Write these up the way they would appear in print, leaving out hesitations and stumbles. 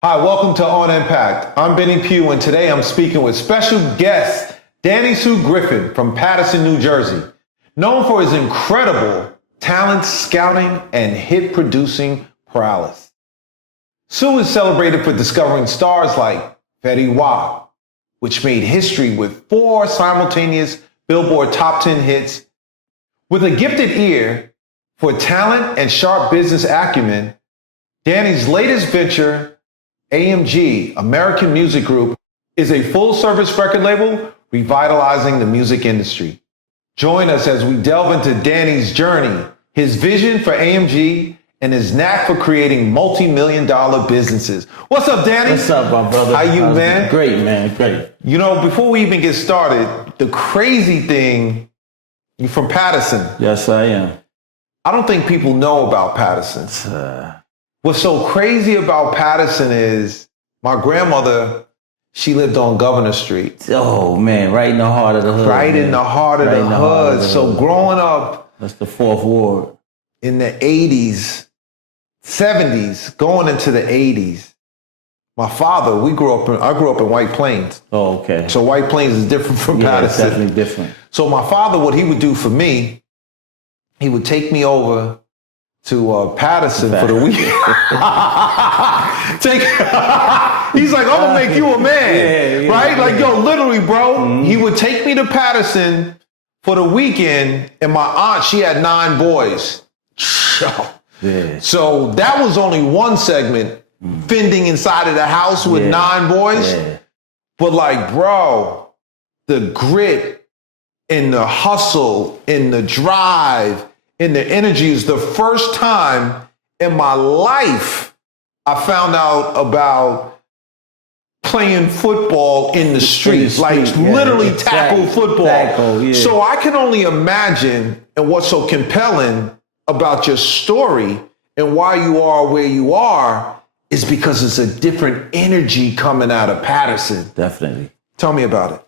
Hi, welcome to On Impact. I'm Benny Pough, and today I'm speaking with special guest Danny Sue Griffin from Paterson, New Jersey. Known for his incredible talent scouting and hit producing prowess. Sue is celebrated for discovering stars like Fetty Wap, which made history with 4 simultaneous Billboard Top 10 hits. With a gifted ear for talent and sharp business acumen, Danny's latest venture, AMG, American Music Group, is a full-service record label revitalizing the music industry. Join us as we delve into Danny's journey, his vision for AMG, and his knack for creating multi-million-dollar businesses. What's up, Danny? What's up, my brother? How you, man? Great, man. Great. You know, before we even get started, the crazy thing, you're from Paterson. Yes, I am. I don't think people know about Paterson. What's so crazy about Paterson is my grandmother, she lived on Governor Street. Oh, man, right in the heart of the hood. Right in the heart of the hood. So growing up. That's the 4th Ward. In the 80s, 70s, going into the 80s, my father, I grew up in White Plains. Oh, okay. So White Plains is different from Yeah, Paterson. it's definitely different. So my father, what he would do for me, he would take me over to Paterson for the weekend. He's like, I'm gonna make you a man, right? Like, yo, literally, bro. He would take me to Paterson for the weekend, and my aunt, she had 9 boys. Yeah. So that was only one segment, fending inside of the house with 9 boys. Yeah. But like, bro, the grit and the hustle and the drive and the energy is the first time in my life I found out about playing football in the street, literally tackle football. So I can only imagine, and what's so compelling about your story and why you are where you are is because it's a different energy coming out of Paterson. Definitely. Tell me about it.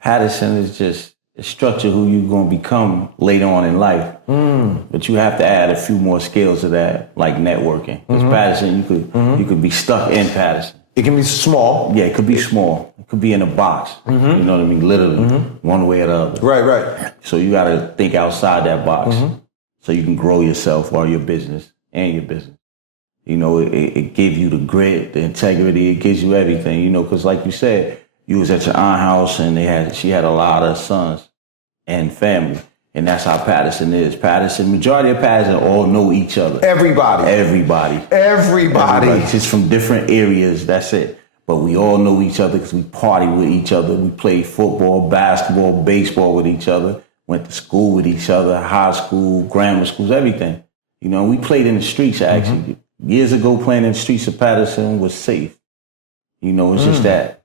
Paterson is just a structure who you're going to become later on in life. But you have to add a few more skills to that, like networking. Because Paterson, you could be stuck in Paterson. It can be small. Yeah, it could be small. It could be in a box. You know what I mean? Literally, one way or the other. Right. So you got to think outside that box so you can grow yourself or your business and your business. You know, it gives you the grit, the integrity. It gives you everything, you know, because like you said, you was at your aunt's house and she had a lot of sons and family. And that's how Paterson is. Majority of Paterson all know each other. Everybody. Just from different areas, that's it. But we all know each other because we party with each other. We played football, basketball, baseball with each other. Went to school with each other, high school, grammar schools, everything. You know, we played in the streets actually. Years ago, playing in the streets of Paterson was safe. You know, it's just that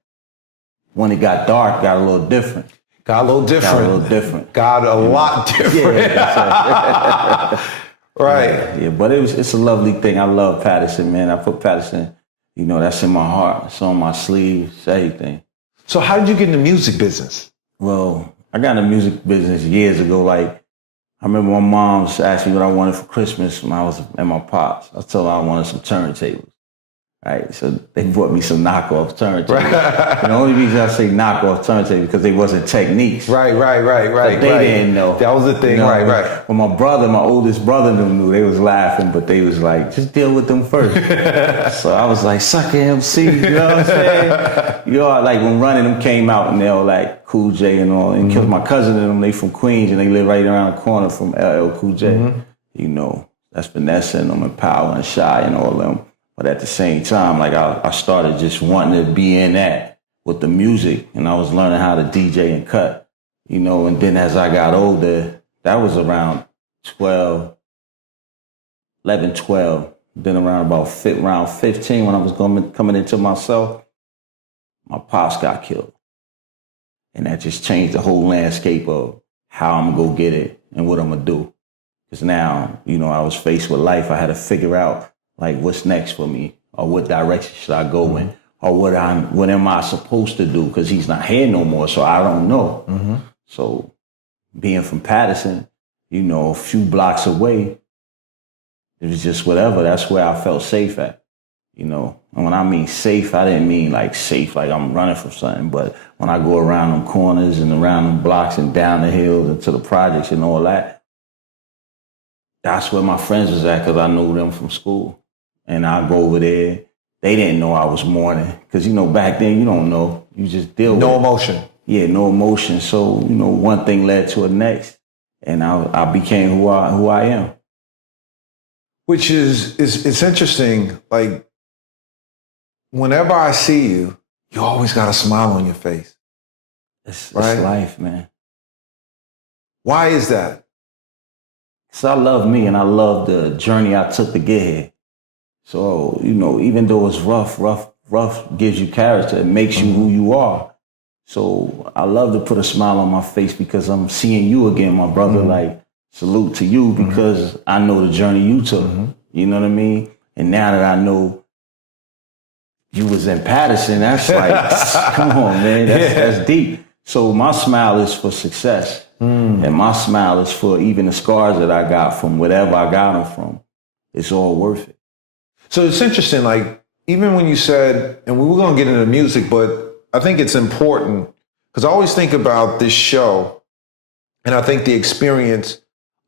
when it got dark, it got a little different. Got a lot different. Right. Yeah, but it's a lovely thing. I love Paterson, man. I put Paterson, you know, that's in my heart. It's on my sleeve. It's everything. So how did you get in the music business? Well, I got in the music business years ago. Like, I remember my mom asked me what I wanted for Christmas when I was at my pops. I told her I wanted some turntables. Right, so they bought me some knockoff turntables. Right. And the only reason I say knockoff turntables because they wasn't Techniques. Right. But they didn't know. That was the thing, you know, right. When my oldest brother knew, they was laughing, but they was like, just deal with them first. So I was like, sucker MC, you know what I'm saying? You know, like when Running Them came out and they were like Cool J and all, and because my cousin and them, they from Queens and they live right around the corner from LL Cool J. You know, that's Vanessa and them and Pough and Shy and all them. But at the same time, like I started just wanting to be in that with the music, and I was learning how to DJ and cut, you know. And then as I got older, that was around 11, 12. Then around about round 15, when I was coming into myself, my pops got killed. And that just changed the whole landscape of how I'm going to go get it and what I'm going to do. Because now, you know, I was faced with life. I had to figure out, like, what's next for me, or what direction should I go in, or what am I supposed to do? Because he's not here no more, so I don't know. So being from Paterson, you know, a few blocks away, it was just whatever. That's where I felt safe at. You know, and when I mean safe, I didn't mean like safe, like I'm running from something. But when I go around them corners and around them blocks and down the hills and to the projects and all that, that's where my friends was at because I knew them from school. And I go over there. They didn't know I was mourning because, you know, back then you don't know. You just deal with it. No emotion. Yeah, no emotion. So, you know, one thing led to the next. And I became who I am. Which is it's interesting. Like, whenever I see you, you always got a smile on your face. It's right? life, man. Why is that? Because I love me and I love the journey I took to get here. So, you know, even though it's rough gives you character. It makes you who you are. So I love to put a smile on my face because I'm seeing you again, my brother. Like, salute to you because I know the journey you took. You know what I mean? And now that I know you was in Paterson, that's like, come on, man, that's deep. So my smile is for success. And my smile is for even the scars that I got from whatever I got them from. It's all worth it. So it's interesting, like, even when you said, and we were going to get into music, but I think it's important because I always think about this show and I think the experience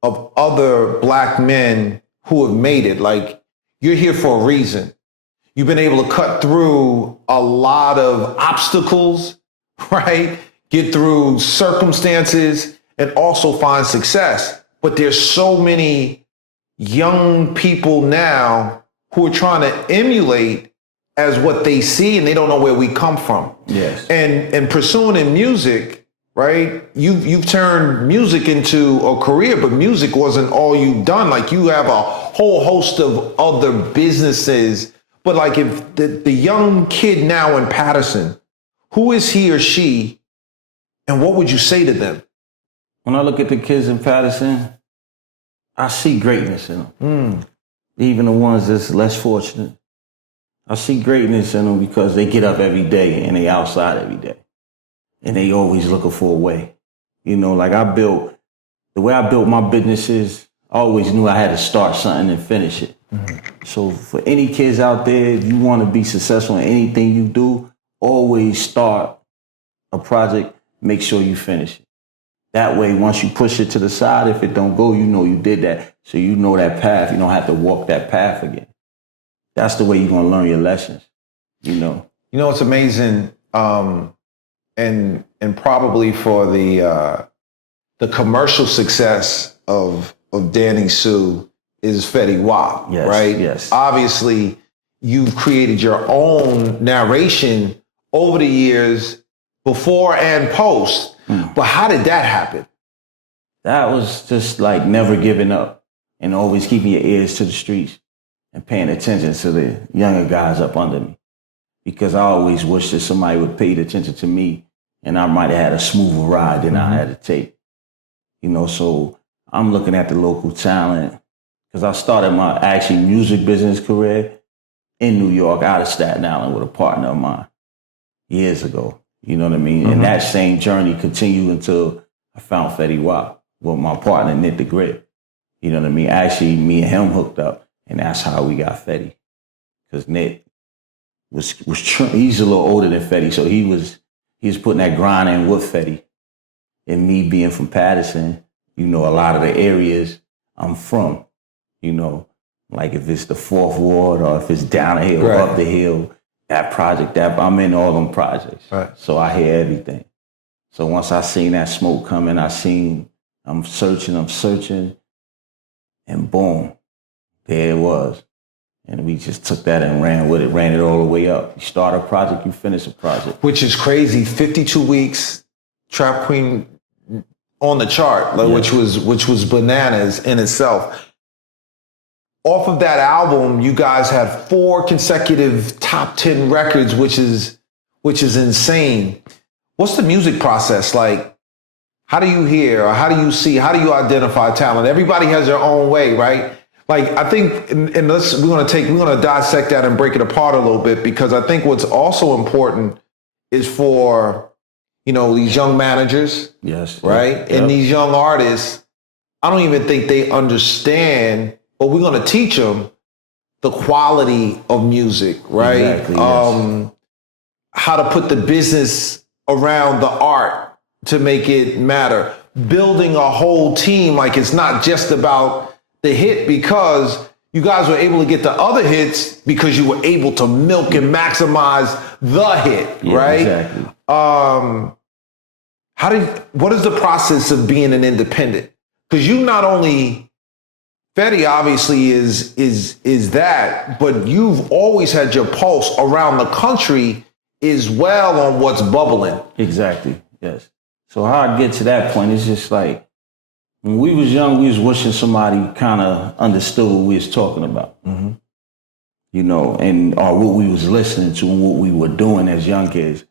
of other Black men who have made it. Like, you're here for a reason. You've been able to cut through a lot of obstacles, right? Get through circumstances and also find success. But there's so many young people now who are trying to emulate as what they see and they don't know where we come from. Yes. And pursuing in music, right? You've turned music into a career, but music wasn't all you've done. Like, you have a whole host of other businesses. But like, if the young kid now in Paterson, who is he or she, and what would you say to them? When I look at the kids in Paterson, I see greatness in them. Even the ones that's less fortunate. I see greatness in them because they get up every day and they outside every day. And they always looking for a way. You know, like the way I built my businesses, I always knew I had to start something and finish it. So for any kids out there, if you want to be successful in anything you do, always start a project, make sure you finish it. That way, once you push it to the side, if it don't go, you know you did that. So you know that path. You don't have to walk that path again. That's the way you're going to learn your lessons, you know. You know, it's amazing, and probably for the commercial success of Danny Sue is Fetty Wap, Yes, right? yes. Obviously, you've created your own narration over the years, before and post. But how did that happen? That was just like never giving up and always keeping your ears to the streets and paying attention to the younger guys up under me. Because I always wish that somebody would pay attention to me and I might have had a smoother ride than I had to take. You know, so I'm looking at the local talent because I started my actually music business career in New York, out of Staten Island with a partner of mine years ago. You know what I mean? And that same journey continued until I found Fetty Wap with my partner, Nit the Grip. You know what I mean? Actually, me and him hooked up, and that's how we got Fetty. Because Nit he's a little older than Fetty, so he was putting that grind in with Fetty. And me being from Paterson, you know, a lot of the areas I'm from, you know, like if it's the Fourth Ward or if it's down the hill, up the hill, that project, I'm in all them projects. Right. So I hear everything. So once I seen that smoke coming, I'm searching, and boom, there it was. And we just took that and ran with it, ran it all the way up. You start a project, you finish a project. Which is crazy. 52 weeks, Trap Queen on the chart, like, which was bananas in itself. Off of that album, you guys had 4 consecutive top 10 records, which is insane. What's the music process like? How do you hear, or how do you see, how do you identify talent? Everybody has their own way, right? Like, I think, and we're gonna dissect that and break it apart a little bit, because I think what's also important is for, you know, these young managers, right? Yep. And these young artists, I don't even think they understand, but we're going to teach them the quality of music, right? Exactly, yes. How to put the business around the art to make it matter. Building a whole team, like it's not just about the hit, because you guys were able to get the other hits because you were able to milk and maximize the hit, Yeah, right? exactly. What is the process of being an independent? Because you not only, Fetty obviously is that, but you've always had your pulse around the country as well on what's bubbling. Exactly, yes. So how I get to that point is just like, when we was young, we was wishing somebody kind of understood what we was talking about. Mm-hmm. You know, and or what we was listening to and what we were doing as young kids.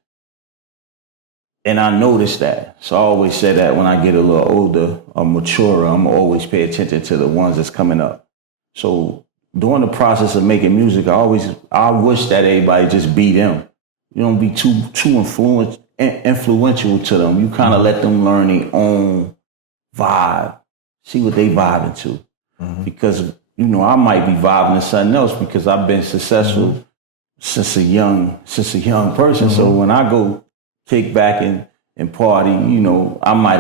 And I noticed that. So I always say that when I get a little older or maturer, I'm always pay attention to the ones that's coming up. So during the process of making music, I wish that everybody just be them. You don't be too influential to them. You kind of let them learn their own vibe, see what they vibing to. Mm-hmm. Because, you know, I might be vibing to something else because I've been successful since a young person. Mm-hmm. So when I go kick back and party, you know, I might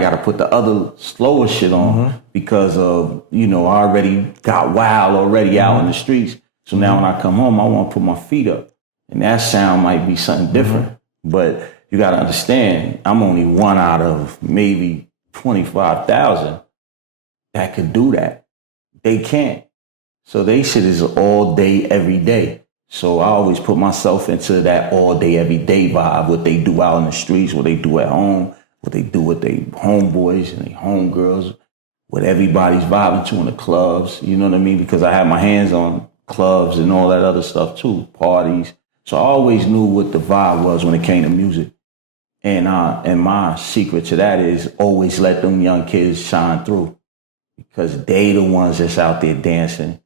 got to put the other slower shit on because of, you know, I already got wild already out in the streets. So now when I come home, I want to put my feet up. And that sound might be something different. But you got to understand, I'm only one out of maybe 25,000 that could do that. They can't. So they shit is all day, every day. So I always put myself into that all day, every day vibe, what they do out in the streets, what they do at home, what they do with their homeboys and their homegirls, what everybody's vibing to in the clubs, you know what I mean? Because I have my hands on clubs and all that other stuff too, parties. So I always knew what the vibe was when it came to music. And my secret to that is always let them young kids shine through, because they the ones that's out there dancing.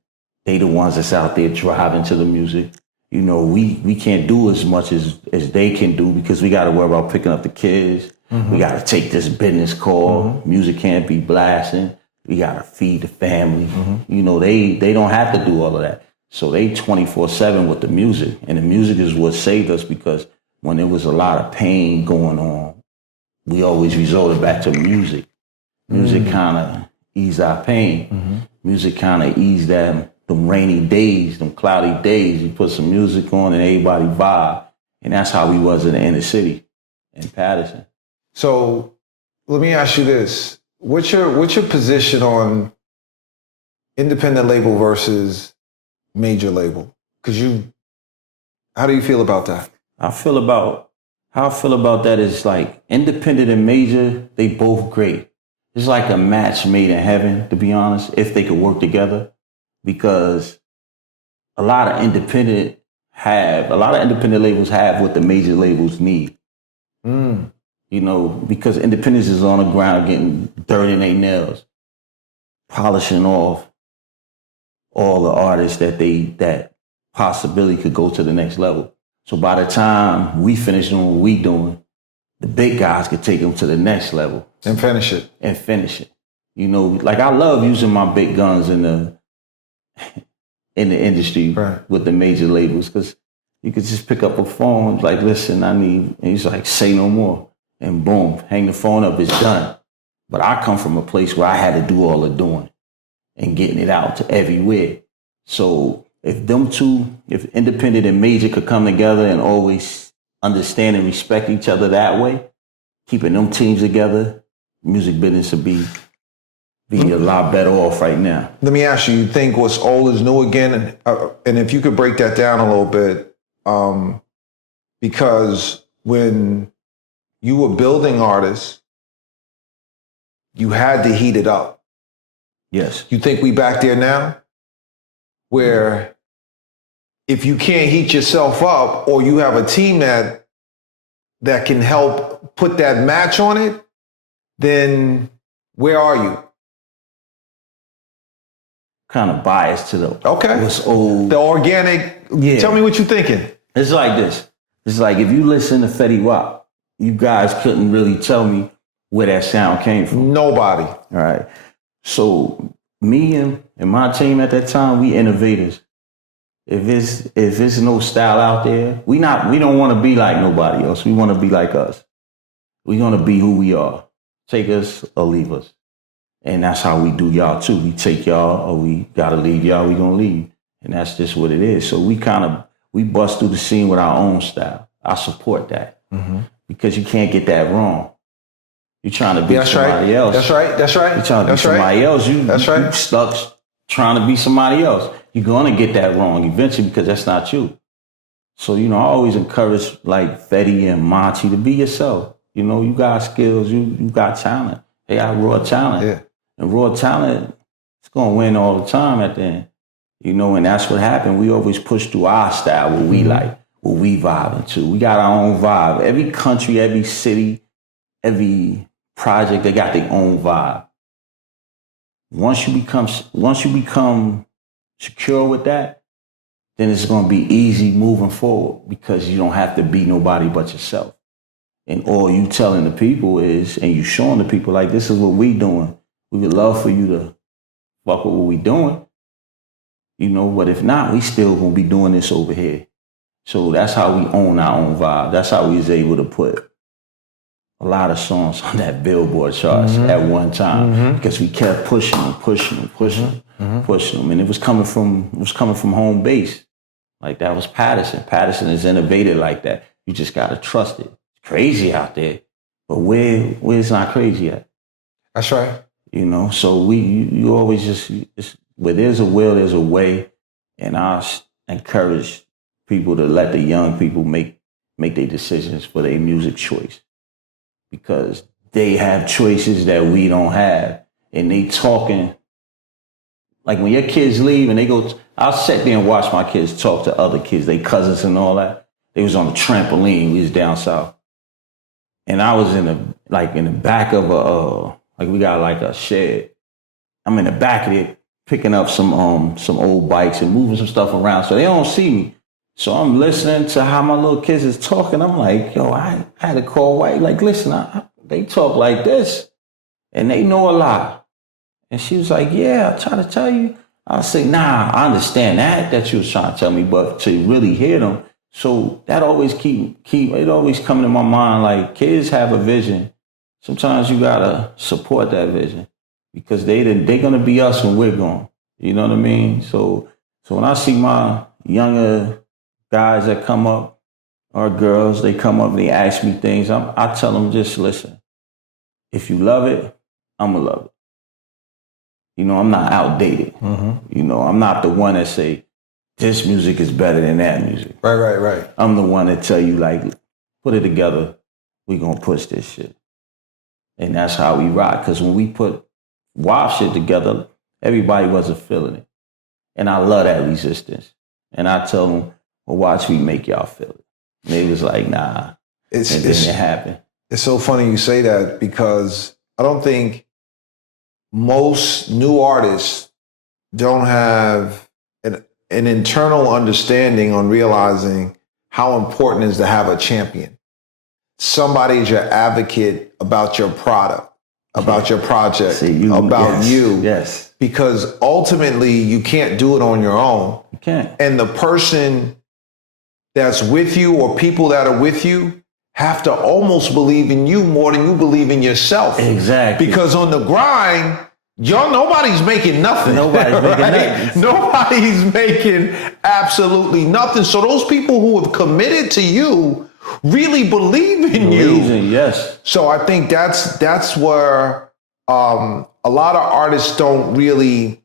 They the ones that's out there driving to the music. You know, we can't do as much as they can do because we got to worry about picking up the kids. Mm-hmm. We got to take this business call. Mm-hmm. Music can't be blasting. We got to feed the family. Mm-hmm. You know, they don't have to do all of that. So they 24/7 with the music. And the music is what saved us, because when there was a lot of pain going on, we always resorted back to music. Music kind of eased our pain. Mm-hmm. Music kind of eased them rainy days, them cloudy days. You put some music on and everybody vibe. And that's how we was in the inner city in Paterson. So let me ask you this. What's your position on independent label versus major label? How do you feel about that? How I feel about that is like independent and major, they both great. It's like a match made in heaven, to be honest, if they could work together. Because a lot of independent labels have what the major labels need. You know, because independence is on the ground getting dirt in their nails, polishing off all the artists that possibly could go to the next level. So by the time we finish doing what we doing, the big guys could take them to the next level. And finish it. You know, like I love using my big guns in the industry with the major labels, because you could just pick up a phone, like, listen, and he's like, say no more. And boom, hang the phone up, it's done. But I come from a place where I had to do all the doing and getting it out to everywhere. So if independent and major could come together and always understand and respect each other that way, keeping them teams together, music business would be a lot better off right now. Let me ask you think what's old is new again? And if you could break that down a little bit, because when you were building artists, you had to heat it up. Yes. You think we back there now? Where if you can't heat yourself up, or you have a team that can help put that match on it, then where are you? Kind of biased to the what's old. The organic. Yeah. Tell me what you're thinking. It's like this. It's like if you listen to Fetty Wap, you guys couldn't really tell me where that sound came from. Nobody. All right. So me and my team at that time, we innovators. If it's no style out there, we don't want to be like nobody else. We want to be like us. We're gonna be who we are. Take us or leave us. And that's how we do y'all too. We take y'all or we gotta leave y'all, we gonna leave. And that's just what it is. So we bust through the scene with our own style. I support that. Because you can't get that wrong. You're trying to be somebody else. That's right. You're trying to be somebody else. You stuck trying to be somebody else. You're gonna get that wrong eventually because that's not you. So, I always encourage like Fetty and Monty to be yourself. You got skills, you got talent. They got raw talent. Yeah. And raw talent, it's gonna win all the time at the end. And that's what happened. We always push through our style, what we like, what we vibe into. We got our own vibe. Every country, every city, every project, they got their own vibe. Once you become secure with that, then it's going to be easy moving forward because you don't have to be nobody but yourself. And all you telling the people is, and you showing the people like, this is what we doing. We would love for you to fuck with what we doing. But if not, we still going to be doing this over here. So that's how we own our own vibe. That's how we was able to put a lot of songs on that Billboard charts at one time because we kept pushing them. And it was coming from home base. Like that was Paterson. Paterson is innovative like that. You just gotta trust it. It's crazy out there, but where it's not crazy at. That's right. So you always just where there's a will, there's a way, and I encourage people to let the young people make their decisions for their music choice. Because they have choices that we don't have. And they talking, like when your kids leave and they go, I'll sit there and watch my kids talk to other kids, they cousins and all that. They was on the trampoline, we was down south. And I was in the back of we got like a shed. I'm in the back of it, picking up some old bikes and moving some stuff around so they don't see me. So I'm listening to how my little kids is talking. I'm like, yo, I had to call White. Like, listen, they talk like this, and they know a lot. And she was like, yeah, I'm trying to tell you. I say, nah, I understand that you was trying to tell me, but to really hear them. So that always it always come to my mind. Like, kids have a vision. Sometimes you gotta support that vision because they're gonna be us when we're gone. You know what I mean? So when I see my younger guys that come up, or girls, they come up and they ask me things. I tell them, just listen. If you love it, I'm going to love it. I'm not outdated. I'm not the one that say, this music is better than that music. Right. I'm the one that tell you, like, put it together. We going to push this shit. And that's how we rock. Because when we put WAP shit together, everybody wasn't feeling it. And I love that resistance. And I tell them, well, watch me make y'all feel it. And they was like, nah. And then it happened. It's so funny you say that because I don't think most new artists don't have an internal understanding on realizing how important it is to have a champion. Somebody's your advocate about your product, about your project, about you. Yes. Because ultimately you can't do it on your own. You can't. And the person that's with you or people that are with you have to almost believe in you more than you believe in yourself. Exactly. Because on the grind, nobody's making nothing. Nobody's making nothing. Nobody's making absolutely nothing. So those people who have committed to you really believe in you. Yes. So I think that's where a lot of artists don't really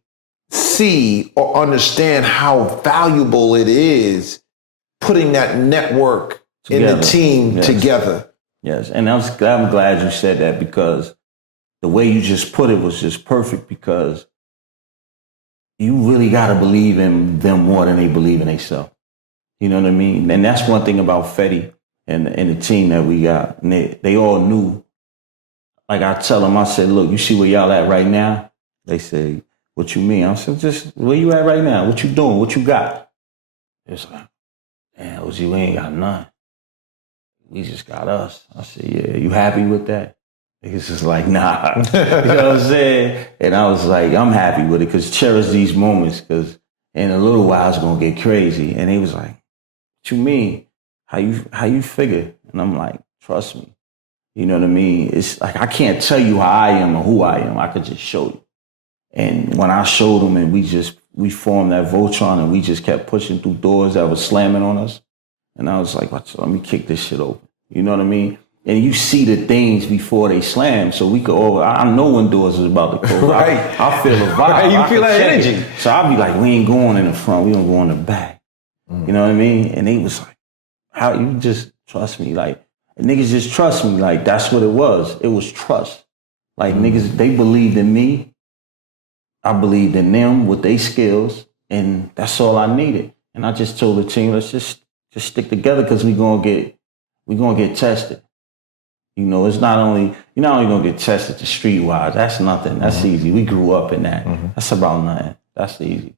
see or understand how valuable it is putting that network together. In the team together. Yes, and I'm glad you said that because the way you just put it was just perfect because you really got to believe in them more than they believe in themselves. You know what I mean? And that's one thing about Fetty and the team that we got. And they all knew. Like I tell them, I said, look, you see where y'all at right now? They say, what you mean? I said, just where you at right now? What you doing? What you got? It's like, damn, OG, we ain't got none. We just got us. I said, yeah, you happy with that? Niggas is like, nah. You know what I'm saying? And I was like, I'm happy with it because cherish these moments because in a little while it's gonna get crazy. And he was like, what you mean? How you figure? And I'm like, trust me. You know what I mean? It's like I can't tell you how I am or who I am. I could just show you. And when I showed him and we formed that Voltron and we just kept pushing through doors that were slamming on us. And I was like, let me kick this shit open. You know what I mean? And you see the things before they slam, so we could I know when doors is about to close. Right. I feel the vibe. Right. You feel that energy. It. So I'll be like, we ain't going in the front, we gonna go in the back. You know what I mean? And they was like, how you just trust me? Like, niggas just trust me. Like, that's what it was. It was trust. Like, niggas, they believed in me. I believed in them with their skills, and that's all I needed. And I just told the team, let's just stick together because we gonna get tested. You know, you're not only gonna get tested the streetwise. That's nothing. That's easy. We grew up in that. That's about nothing. That's easy.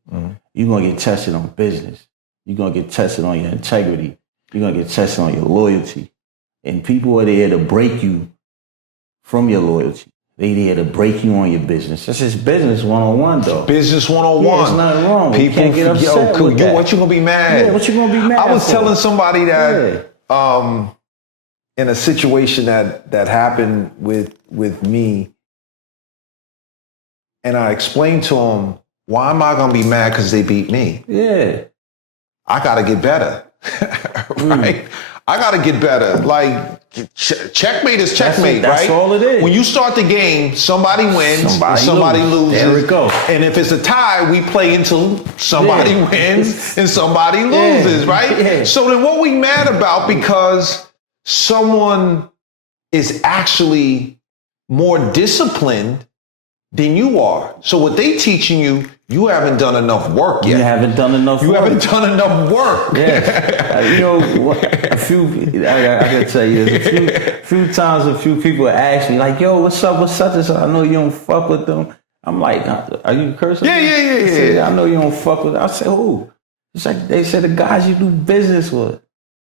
You're gonna get tested on business. You're gonna get tested on your integrity. You're gonna get tested on your loyalty. And people are there to break you from your loyalty. They there to break you on your business. That's just business 101, though. Business 101. Yeah, there's nothing wrong. People can't get upset with that. What you gonna be mad? Yeah, what you gonna be mad I was for? telling somebody that in a situation that happened with me, and I explained to him, why am I gonna be mad because they beat me? Yeah. I gotta get better. Right? I gotta get better. Like, checkmate is checkmate, right? That's all it is. When you start the game, somebody wins, somebody loses. There it goes. And if it's a tie, we play until somebody wins and somebody loses, right? Yeah. So then what we mad about because someone is actually more disciplined than you are. So what they teaching you, you haven't done enough work yet. You haven't done enough work. You haven't done enough work. Yeah. You know, I gotta tell you, there's a few times a few people ask me, like, yo, what's up with such and such? I know you don't fuck with them. I'm like, are you cursing? Yeah. I know you don't fuck with them. I said, who? It's like, they said the guys you do business with. I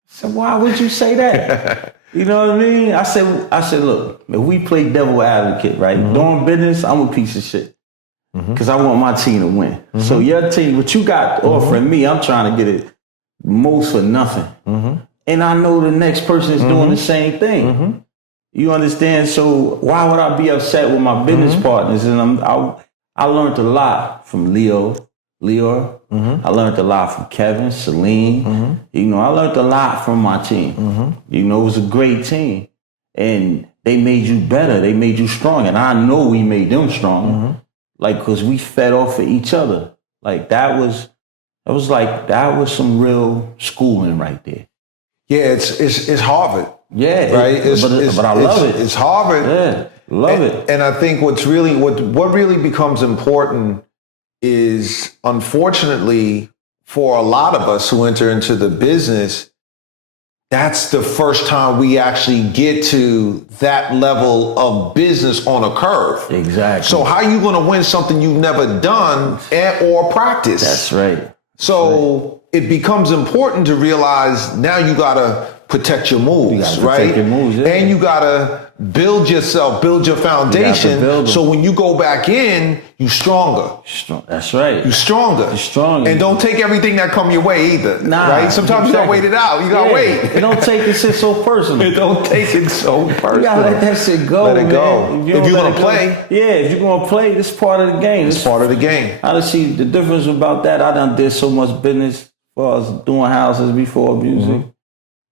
said, why would you say that? You know what I mean? I said, look, if we play devil advocate, right? Doing business, I'm a piece of shit. Because I want my team to win. So your team, what you got offering me, I'm trying to get it most for nothing. And I know the next person is doing the same thing. You understand? So why would I be upset with my business partners? And I learned a lot from Leor. I learned a lot from Kevin, Celine. You know, I learned a lot from my team. You know, it was a great team. And they made you better. They made you strong. And I know we made them strong. Like, because we fed off of each other. Like, that was some real schooling right there. Yeah, it's Harvard. Yeah. Right? But I love it. It's Harvard. Yeah, love it. And I think what really becomes important is, unfortunately, for a lot of us who enter into the business, that's the first time we actually get to that level of business on a curve. Exactly. So how are you going to win something you've never done or practiced? That's right. So it becomes important to realize now you got to protect your moves, right? Protect your moves, yeah. And you got to build yourself, build your foundation. So when you go back in, you stronger. That's right. You stronger. You're stronger. And don't take everything that come your way either. Nah. Right? Sometimes you got to wait it out. You got to wait. It don't take this shit so personal. Don't take it so personal. You got to let that shit go, Let it man. go. If you're going to play. If you're going to play, this is part of the game. It's part of the game. I see the difference about that. I done did so much business as far as doing houses before music.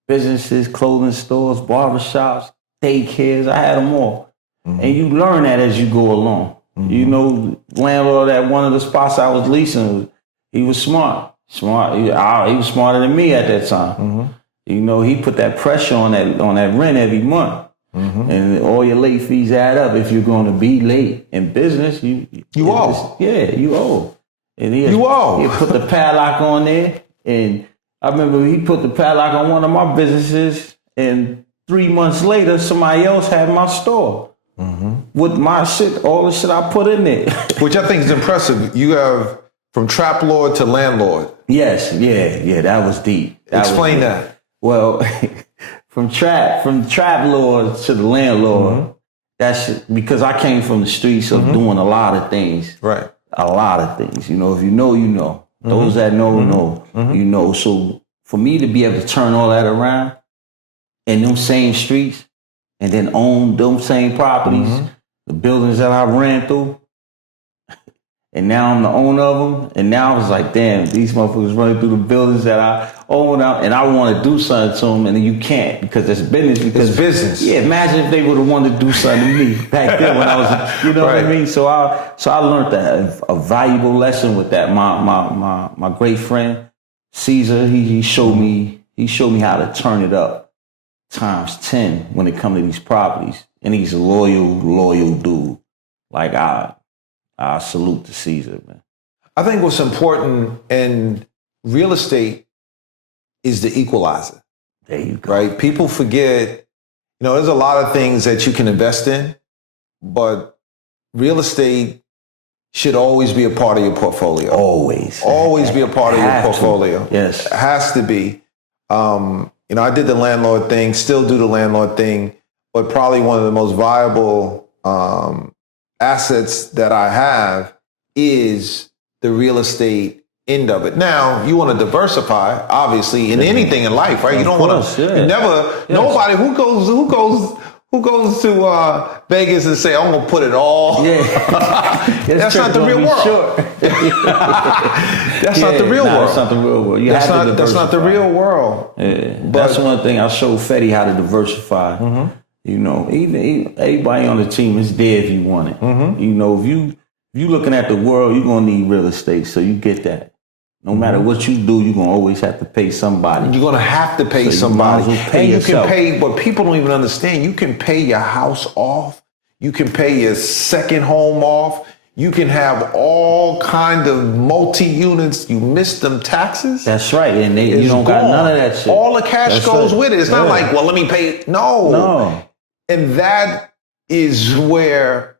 Businesses, clothing stores, barbershops, daycares. I had them all. And you learn that as you go along. You know, landlord at one of the spots I was leasing, he was smart. He was smarter than me at that time. You know, he put that pressure on that rent every month. And all your late fees add up. If you're going to be late in business, you owe. You owe. And he put the padlock on there. And I remember he put the padlock on one of my businesses, and 3 months later, somebody else had my store. With my shit, all the shit I put in there. Which I think is impressive. You have from trap lord to landlord. Yes, yeah, that was deep. Explain that. Well, from trap lord to the landlord, that's because I came from the streets of doing a lot of things. Right. A lot of things. You know, if you know, you know. Those that know, you know. So for me to be able to turn all that around in them same streets and then own them same properties, the buildings that I ran through, and now I'm the owner of them, and now it's like, damn, these motherfuckers running through the buildings that I own out, and I want to do something to them, and then you can't because it's business. It's business. Yeah, imagine if they would have wanted to do something to me back then when I was, you know what I mean? So I learned that a valuable lesson with that. My great friend Caesar, he showed me how to turn it up times 10 when it comes to these properties, and he's a loyal dude. Like I salute to Caesar, man. I think what's important in real estate is the equalizer. There you go. Right? People forget, you know, there's a lot of things that you can invest in, but real estate should always be a part of your portfolio. Always be a part of your portfolio. Yes. It has to be. You know, I did the landlord thing, still do the landlord thing, but probably one of the most viable assets that I have is the real estate end of it. Now, you want to diversify, obviously, in anything in life, right? You don't want to. You never. Nobody who goes to Vegas and say, "I'm gonna put it all." Yeah, that's not the real world. That's not the real world. That's not the real world. That's not the real world. Yeah. That's one thing I showed Fetty how to diversify. You know, even everybody on the team is there if you want it. You know, if you looking at the world, you're gonna need real estate, so you get that. No matter what you do, you're gonna always have to pay somebody. You're gonna have to pay somebody, and you can pay. But people don't even understand. You can pay your house off. You can pay your second home off. You can have all kind of multi-units. You miss them taxes. That's right, and you don't got none of that shit. All the cash goes with it. It's not like, well, let me pay it. No. And that is where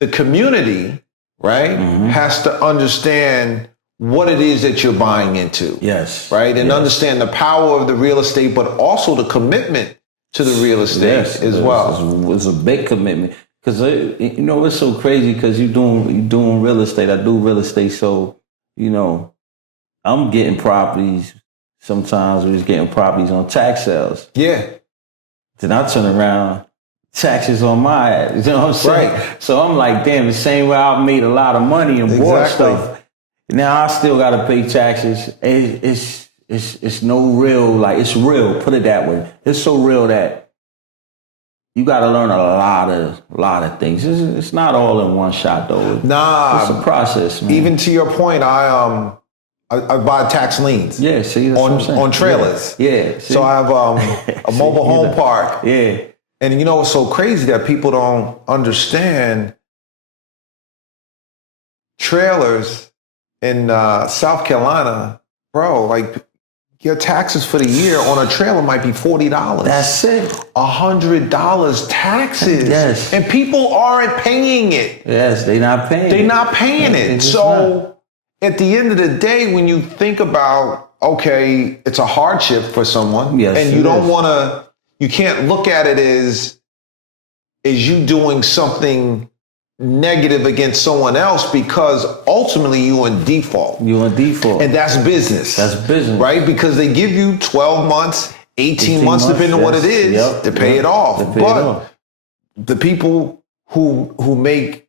the community, right, has to understand what it is that you're buying into. Yes. Right? And understand the power of the real estate, but also the commitment to the real estate as well. It's a big commitment. Because, you know, it's so crazy because you're doing real estate. I do real estate. So, you know, I'm getting properties. Sometimes we're just getting properties on tax sales. Yeah. Then I turn around, taxes on my ass. You know what I'm saying? Right. So I'm like, damn, the same way I made a lot of money and bought stuff. Now I still got to pay taxes. It's no real, like, it's real. Put it that way. It's so real that you got to learn a lot of things. It's not all in one shot, though. Nah, it's a process, man. Even to your point, I buy tax liens. Yeah, see, that's what I'm saying. On trailers. Yeah. So I have a mobile home park. Yeah. And you know what's so crazy that people don't understand? Trailers in South Carolina, bro, like, your taxes for the year on a trailer might be $40. That's it. $100 taxes. Yes. And people aren't paying it. Yes, they're not paying it. They're not paying it. So at the end of the day, when you think about, okay, it's a hardship for someone, and you don't want to, you can't look at it as you doing something negative against someone else, because ultimately you're in default. You're in default. And that's business. That's business. Right? Because they give you 12 months, 18 months, depending on what it is, to pay it off. But the people who make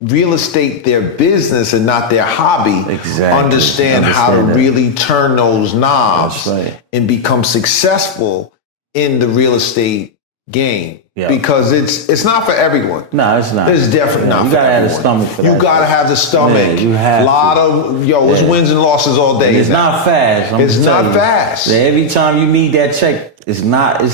real estate their business and not their hobby understand how to really turn those knobs and become successful in the real estate game. Yeah. Because it's not for everyone. No, it's not. It's definitely not for everyone. You gotta have the stomach for that. You gotta have the stomach. Yeah, you have a lot of it's wins and losses all day. And it's not fast. It's not fast. Every time you need that check, it's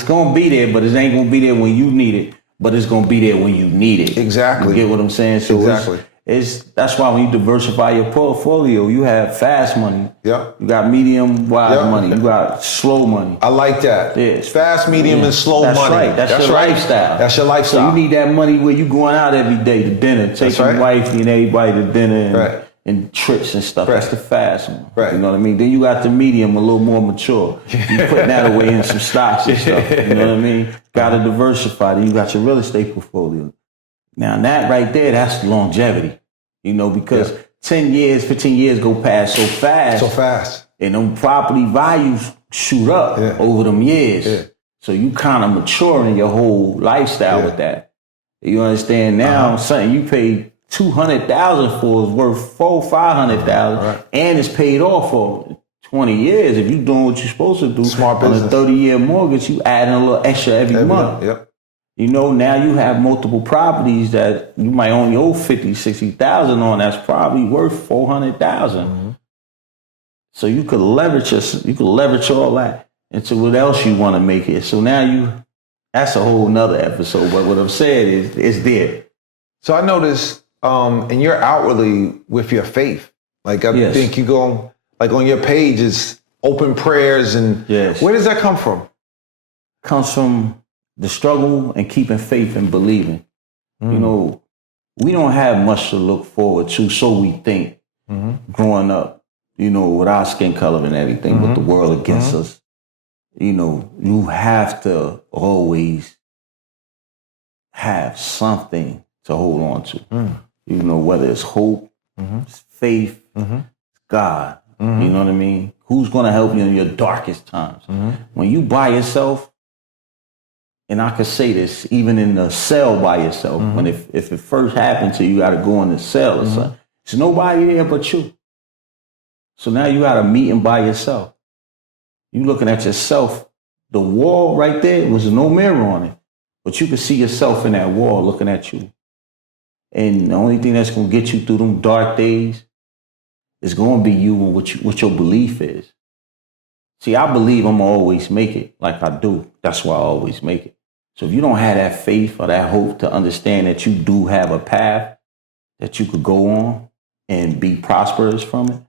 gonna be there, but it ain't gonna be there when you need it. But it's gonna be there when you need it. Exactly. You get what I'm saying? So exactly. That's why when you diversify your portfolio, you have fast money. Yeah. You got medium wide money. You got slow money. I like that. Yeah. It's fast, medium, and slow money. Right. That's your lifestyle. That's your lifestyle. So you need that money where you going out every day to dinner, taking your wife and everybody to dinner, and tricks and stuff. Right. That's the fast one. Right. You know what I mean? Then you got the medium, a little more mature. You putting that away in some stocks and stuff. You know what I mean? Got to diversify. Then you got your real estate portfolio. Now that right there, that's longevity. You know, because 10 years, 15 years go past so fast. So fast. And them property values shoot up over them years. Yeah. So you kind of mature in your whole lifestyle with that. You understand now something you paid $200,000 for is worth $400,000-$500,000 and it's paid off for 20 years. If you're doing what you're supposed to do, Smart on business. a 30-year mortgage, you adding a little extra every month. Yep. You know, now you have multiple properties that you might only owe $50,000, $60,000 on. That's probably worth $400,000. So you could leverage all that into what else you want to make it. So now that's a whole nother episode. But what I'm saying is, it's there. So I noticed, and you're outwardly with your faith. Like I think you go, like on your page is open prayers and where does that come from? Comes from the struggle and keeping faith and believing. You know, we don't have much to look forward to, so we think, growing up. You know, with our skin color and everything, with the world against us, you know, you have to always have something to hold on to. You know, whether it's hope, it's faith, God. You know what I mean? Who's going to help you in your darkest times? When you by yourself, and I could say this, even in the cell by yourself, when if it first happened to you, you got to go in the cell or something. There's nobody there but you. So now you got a meeting by yourself. You looking at yourself. The wall right there was no mirror on it, but you can see yourself in that wall looking at you. And the only thing that's going to get you through them dark days is going to be you and what your belief is. See, I believe I'm going to always make it like I do. That's why I always make it. So if you don't have that faith or that hope to understand that you do have a path that you could go on and be prosperous from it,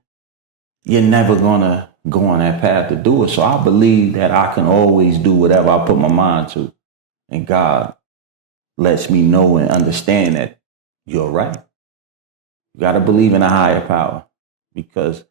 you're never going to go on that path to do it. So I believe that I can always do whatever I put my mind to. And God lets me know and understand that you're right. You got to believe in a higher power. Because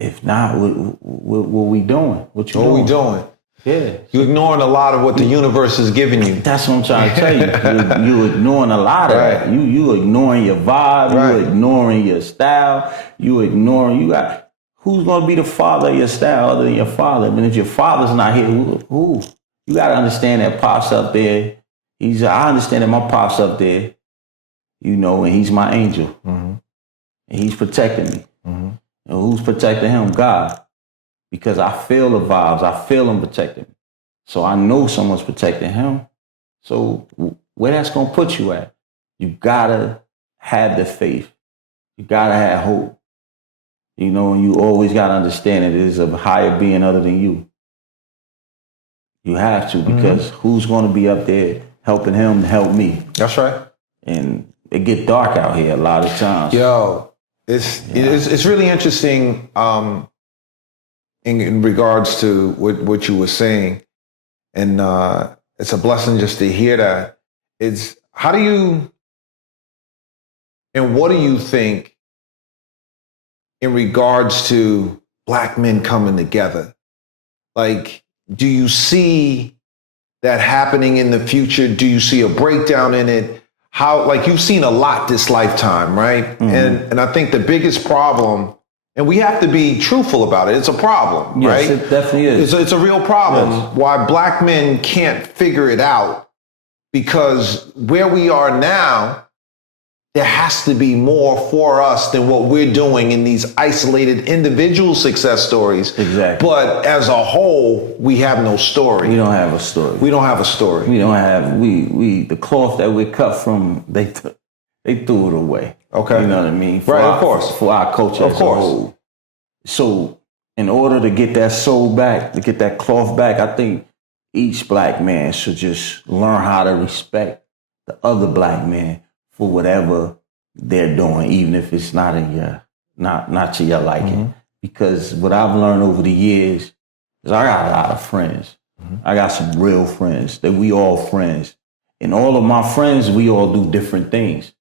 if not, what we doing? What we doing? Yeah. You're ignoring a lot of what the universe is giving you. That's what I'm trying to tell you. You're ignoring a lot of that. You ignoring your vibe. You're ignoring your style. Who's going to be the father of your style other than your father? I mean, if your father's not here, who? You got to understand that Pop's up there. I understand that my Pop's up there, you know, and he's my angel. And he's protecting me. And who's protecting him? God. Because I feel the vibes. I feel him protecting me. So I know someone's protecting him. So where that's going to put you at? You got to have the faith. You got to have hope. You know, and you always got to understand it is a higher being other than you. You have to, because who's going to be up there helping him to help me? That's right. And it get dark out here a lot of times. Yo, it's really interesting in regards to what you were saying. And it's a blessing just to hear that. It's how do you, and what do you think in regards to Black men coming together? Like, do you see that happening in the future? Do you see a breakdown in it? How, like, you've seen a lot this lifetime, right? And I think the biggest problem, and we have to be truthful about it, it's a problem, right? Yes, it definitely is. It's a real problem. Why Black men can't figure it out, because where we are now, there has to be more for us than what we're doing in these isolated individual success stories. Exactly. But as a whole, we have no story. We don't have a story. We don't have a story. We don't have, the cloth that we're cut from, they threw it away. Okay. You know what I mean? Of course. For our culture as a whole. So in order to get that soul back, to get that cloth back, I think each Black man should just learn how to respect the other Black man for whatever they're doing, even if it's not not to your liking. Because what I've learned over the years is I got a lot of friends. I got some real friends, that we all friends. And all of my friends, we all do different things.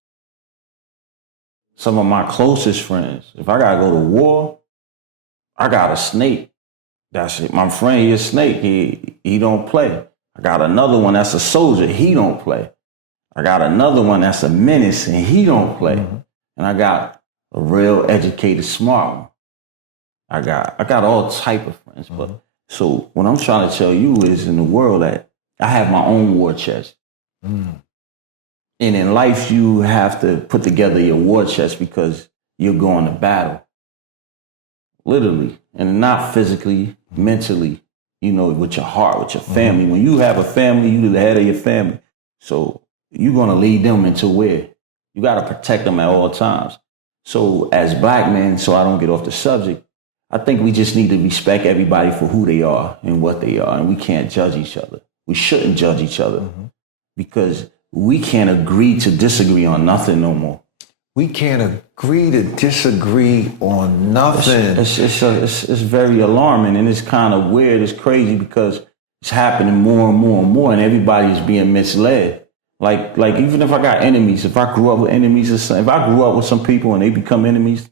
some of my closest friends. If I gotta go to war, I got a snake. That's it. My friend, he a snake. He don't play. I got another one that's a soldier. He don't play. I got another one that's a menace and he don't play. Mm-hmm. And I got a real educated, smart one. I got all type of friends. Mm-hmm. But so what I'm trying to tell you is in the world that I have my own war chest. Mm. And in life, you have to put together your war chest because you're going to battle. Literally. And not physically, mentally, you know, with your heart, with your family. Mm-hmm. When you have a family, you're the head of your family. So you're going to lead them into where? You got to protect them at all times. So as black men, so I don't get off the subject, I think we just need to respect everybody for who they are and what they are. And we can't judge each other. We shouldn't judge each other because we can't agree to disagree on nothing no more. We can't agree to disagree on nothing. It's very alarming and it's kind of weird. It's crazy because it's happening more and more and more and everybody's being misled. Like even if I got enemies, if I grew up with enemies, if I grew up with some people and they become enemies,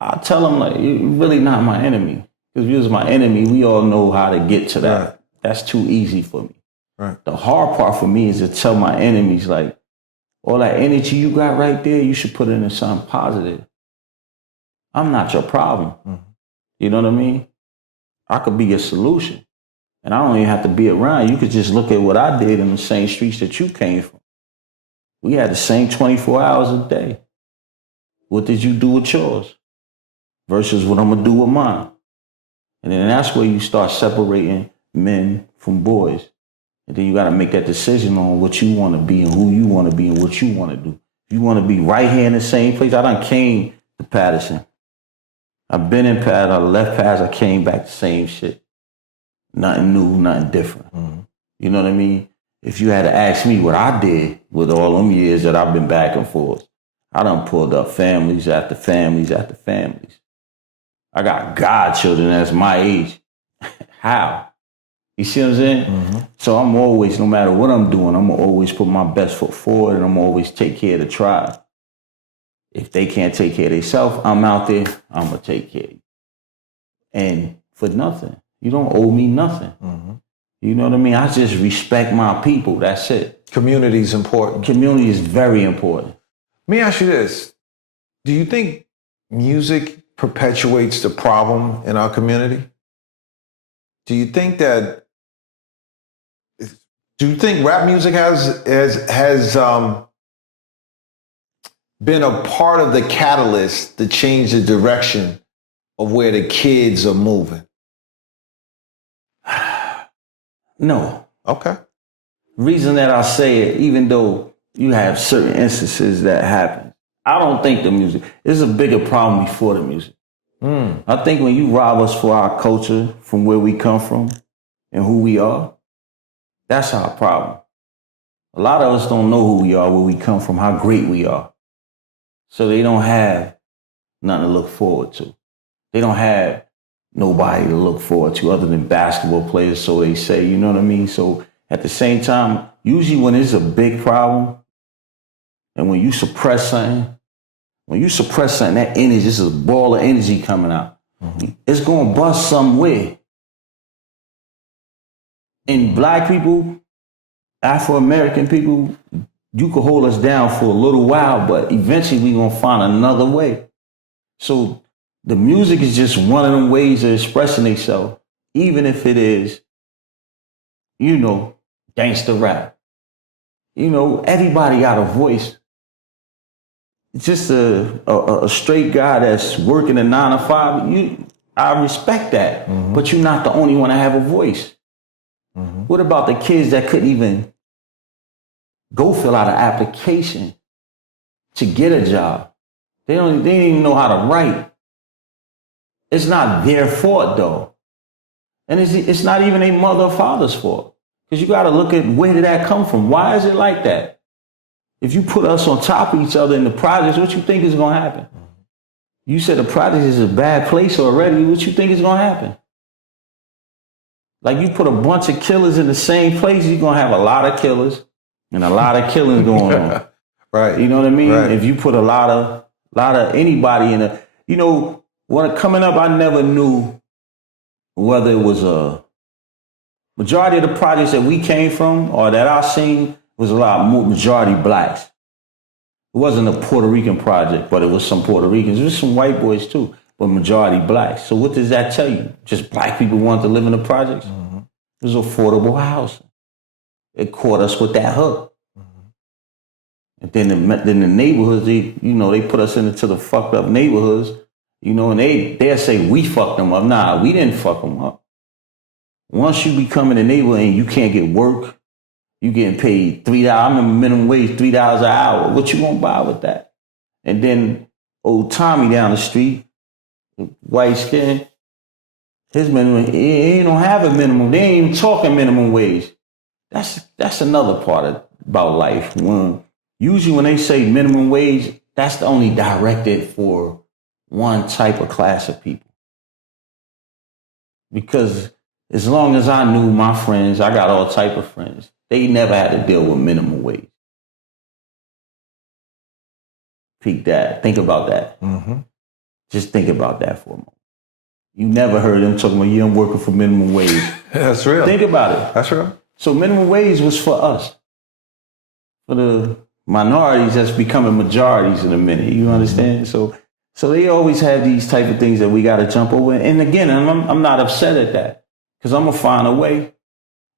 I tell them like, you're really not my enemy. Because if you was my enemy, we all know how to get to that. Right. That's too easy for me. Right. The hard part for me is to tell my enemies like, all that energy you got right there, you should put it into something positive. I'm not your problem. Mm-hmm. You know what I mean? I could be your solution. And I don't even have to be around. You could just look at what I did in the same streets that you came from. We had the same 24 hours a day. What did you do with yours? Versus what I'm going to do with mine. And then that's where you start separating men from boys. And then you got to make that decision on what you want to be and who you want to be and what you want to do. If you want to be right here in the same place, I done came to Paterson. I've been in Paterson, I left Paterson, I came back the same shit. Nothing new, nothing different. Mm-hmm. You know what I mean? If you had to ask me what I did with all them years that I've been back and forth, I done pulled up families after families after families. I got godchildren that's my age. How? You see what I'm saying? Mm-hmm. So I'm always, no matter what I'm doing, I'm going to always put my best foot forward and I'm going to always take care of the tribe. If they can't take care of themselves, I'm out there, I'm going to take care of you. And for nothing. You don't owe me nothing. Mm-hmm. You know what I mean? I just respect my people. That's it. Community is important. Community is very important. Let me ask you this. Do you think music perpetuates the problem in our community? Do you think rap music has been a part of the catalyst to change the direction of where the kids are moving? No. Okay. Reason that I say it, even though you have certain instances that happen, I don't think the music is a bigger problem before the music. Mm. I think when you rob us for our culture, from where we come from and who we are, that's our problem. A lot of us don't know who we are, where we come from, how great we are. So they don't have nothing to look forward to. They don't have nobody to look forward to other than basketball players, so they say, you know what I mean? So at the same time, usually when it's a big problem and when you suppress something, that energy, this is a ball of energy coming out. Mm-hmm. It's going to bust somewhere. And black people, Afro-American people, you could hold us down for a little while, but eventually we're going to find another way. So the music is just one of them ways of expressing themselves, even if it is, you know, gangster rap. You know, everybody got a voice. Just a straight guy that's working a 9 to 5, I respect that. Mm-hmm. But you're not the only one to have a voice. Mm-hmm. What about the kids that couldn't even go fill out an application to get a job? They didn't even know how to write. It's not their fault though. And it's not even a mother or father's fault. Because you got to look at where did that come from? Why is it like that? If you put us on top of each other in the projects, what you think is going to happen? You said the project is a bad place already. What you think is going to happen? Like you put a bunch of killers in the same place, you're going to have a lot of killers and a lot of killings going on. Right. You know what I mean? Right. If you put a lot of A lot of anybody in a, coming up, I never knew whether it was a majority of the projects that we came from or that I seen was a lot more majority blacks. It wasn't a Puerto Rican project, but it was some Puerto Ricans. There was some white boys too, but majority blacks. So what does that tell you? Just black people want to live in the projects? Mm-hmm. It was affordable housing. It caught us with that hook. Mm-hmm. And then the neighborhoods, they put us into the fucked up neighborhoods, and they'll say we fucked them up. Nah, we didn't fuck them up. Once you become in the neighborhood and you can't get work, you getting paid $3. I remember minimum wage, $3 an hour. What you gonna buy with that? And then old Tommy down the street, white skin, his minimum, he don't have a minimum. They ain't even talking minimum wage. That's another part about life. Usually when they say minimum wage, that's only directed for one type of class of people. Because as long as I knew my friends, I got all type of friends. They never had to deal with minimum wage. Peep that. Think about that. Mm-hmm. Just think about that for a moment. You never heard them talking about, I'm working for minimum wage. That's real. Think about it. That's real. So minimum wage was for us. For the minorities that's becoming majorities in a minute. You understand? Mm-hmm. So they always have these type of things that we got to jump over. And again, I'm not upset at that. Because I'm going to find a way.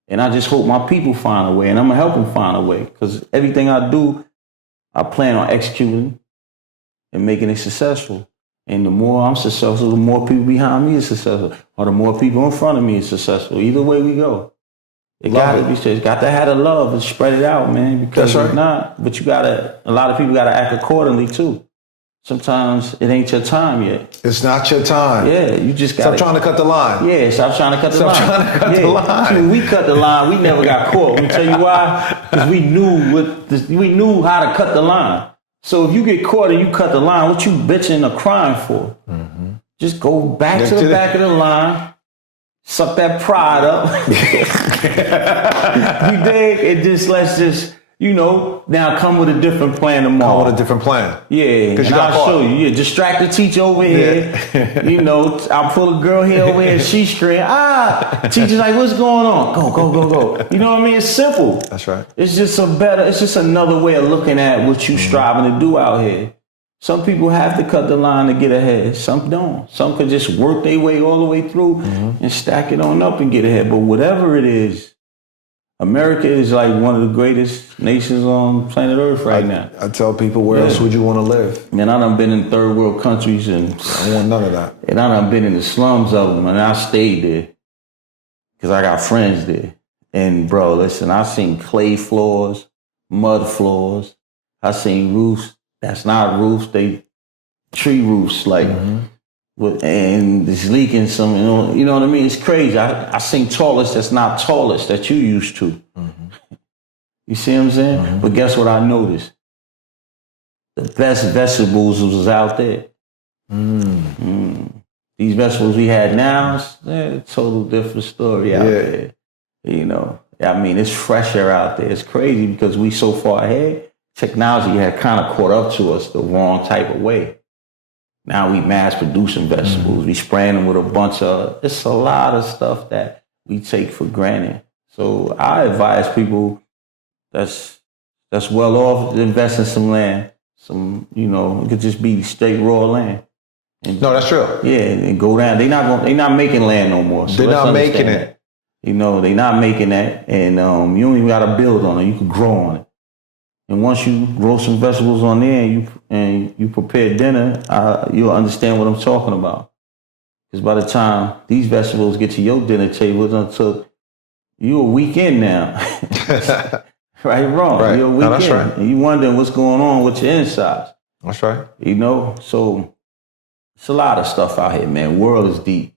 And I just hope my people find a way. And I'm going to help them find a way. Because everything I do, I plan on executing and making it successful. And the more I'm successful, the more people behind me is successful. Or the more people in front of me is successful. Either way we go. It's got to have the love and spread it out, man. Because that's right. If not, but a lot of people got to act accordingly too. Sometimes it ain't your time yet. It's not your time. Yeah, you just got to... Stop trying to cut the line. Yeah, stop trying to cut the line. Stop trying to cut the line. When we cut the line, we never got caught. Let me tell you why. Because we knew how to cut the line. So if you get caught and you cut the line, what you bitching or crying for? Mm-hmm. Just go back to the back of the line, suck that pride up. You dig? Let's just... now come with a different plan tomorrow. Come with a different plan. Yeah, because I'll show you. Yeah, distract the teacher over here. I'll pull a girl here over here and she scream, teacher's like, what's going on? Go. You know what I mean? It's simple. That's right. It's just another way of looking at what you striving to do out here. Some people have to cut the line to get ahead. Some don't. Some could just work their way all the way through and stack it on up and get ahead. But whatever it is, America is like one of the greatest nations on planet Earth right now. I tell people, where else would you want to live? Man, I done been in third world countries and I want none of that. And I done been in the slums of them and I stayed there because I got friends there. And bro, listen, I seen clay floors, mud floors. I seen roofs. That's not roofs, they tree roofs like. And it's leaking some, you know what I mean? It's crazy. I seen tallest that's not tallest that you used to. Mm-hmm. You see what I'm saying? Mm-hmm. But guess what I noticed? The best vegetables was out there. These vegetables we had now, it's a total different story out there. It's fresher out there. It's crazy because we so far ahead. Technology had kind of caught up to us the wrong type of way. Now we mass producing vegetables. We spraying them with a bunch of, it's a lot of stuff that we take for granted. So I advise people that's well off to invest in some land. It could just be straight raw land. And, no, that's true. Yeah, and go down. They're not making land no more. So they're not making it. They're not making that. And you don't even got to build on it. You can grow on it. And once you grow some vegetables on there and you prepare dinner, you'll understand what I'm talking about. Because by the time these vegetables get to your dinner table, it's gonna took you a weekend now. Right, wrong. Right. You're a weekend. No, that's right. And you wondering what's going on with your insides. That's right. So it's a lot of stuff out here, man. World is deep.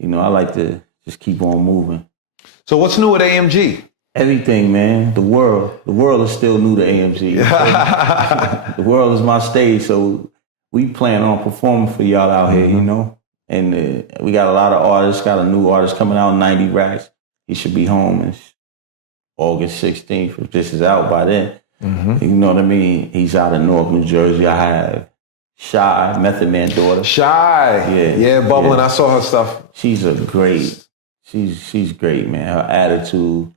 I like to just keep on moving. So what's new at AMG? Everything, man. The world is still new to AMG. The world is my stage, so we plan on performing for y'all out here, And we got a lot of artists, got a new artist coming out, 90 Racks. He should be home in August 16th. If this is out by then, you know what I mean? He's out of Newark, New Jersey. I have Shy, Method Man daughter. Shy. Yeah, bubbling. I saw her stuff. She's great, man. Her attitude,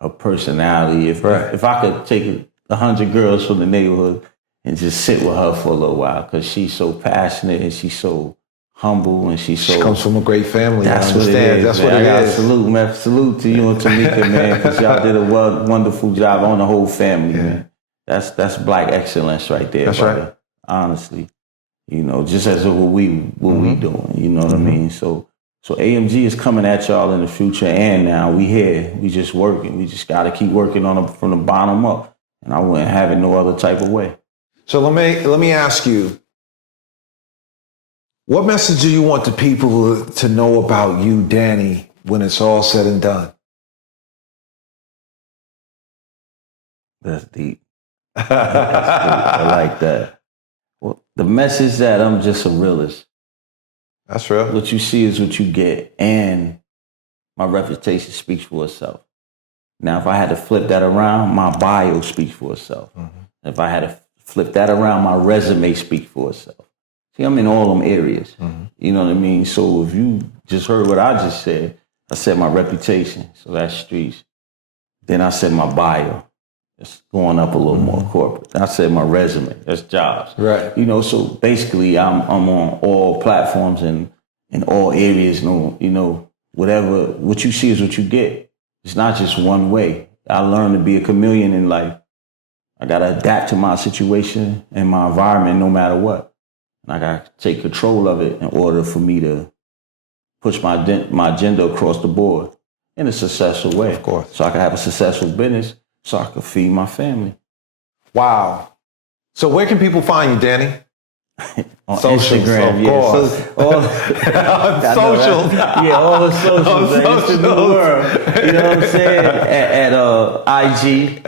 her personality. If I could take 100 girls from the neighborhood and just sit with her for a little while, because she's so passionate and she's so humble and she comes from a great family. That's what it is. That's what it is. Salute, man. Salute to you and Tamika, man, because y'all did a wonderful job on the whole family, man. That's black excellence right there. That's brother. right. Honestly, just as what we doing. You know what I mean? So AMG is coming at y'all in the future, and now we here. We just working. We just got to keep working from the bottom up, and I wouldn't have it no other type of way. So let me ask you, what message do you want the people to know about you, Danny, when it's all said and done? That's deep. I like that. Well, the message that I'm just a realist. That's real. What you see is what you get, and my reputation speaks for itself. Now, if I had to flip that around, my bio speaks for itself. Mm-hmm. If I had to flip that around, my resume speaks for itself. See, I'm in all them areas. Mm-hmm. You know what I mean? So if you just heard what I just said, I said my reputation, so that's streets. Then I said my bio. It's going up a little more corporate. I said my resume. That's jobs. Right. So basically I'm on all platforms and in all areas. Whatever, what you see is what you get. It's not just one way. I learned to be a chameleon in life. I got to adapt to my situation and my environment no matter what. And I got to take control of it in order for me to push my agenda across the board in a successful way. Of course. So I can have a successful business, so I can feed my family. Wow. So where can people find you, Danny? On socials, Instagram, of course. On socials. All the socials. It's the new world. You know what I'm saying? At IG,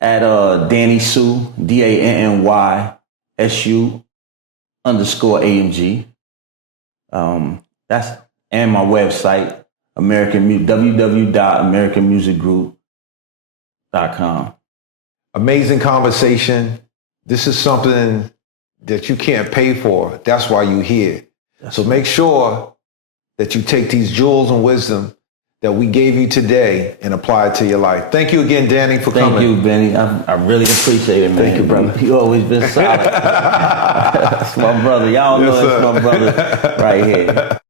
at Danny Sue, DANNYSU _AMG. That's and my website, www.americanmusicgroup.com. Amazing conversation. This is something that you can't pay for. That's why you're here. So make sure that you take these jewels and wisdom that we gave you today and apply it to your life. Thank you again, Danny, for coming. Thank you, Benny. I really appreciate it, man. Thank you, brother. You always been solid. That's my brother. Y'all know it's my brother right here.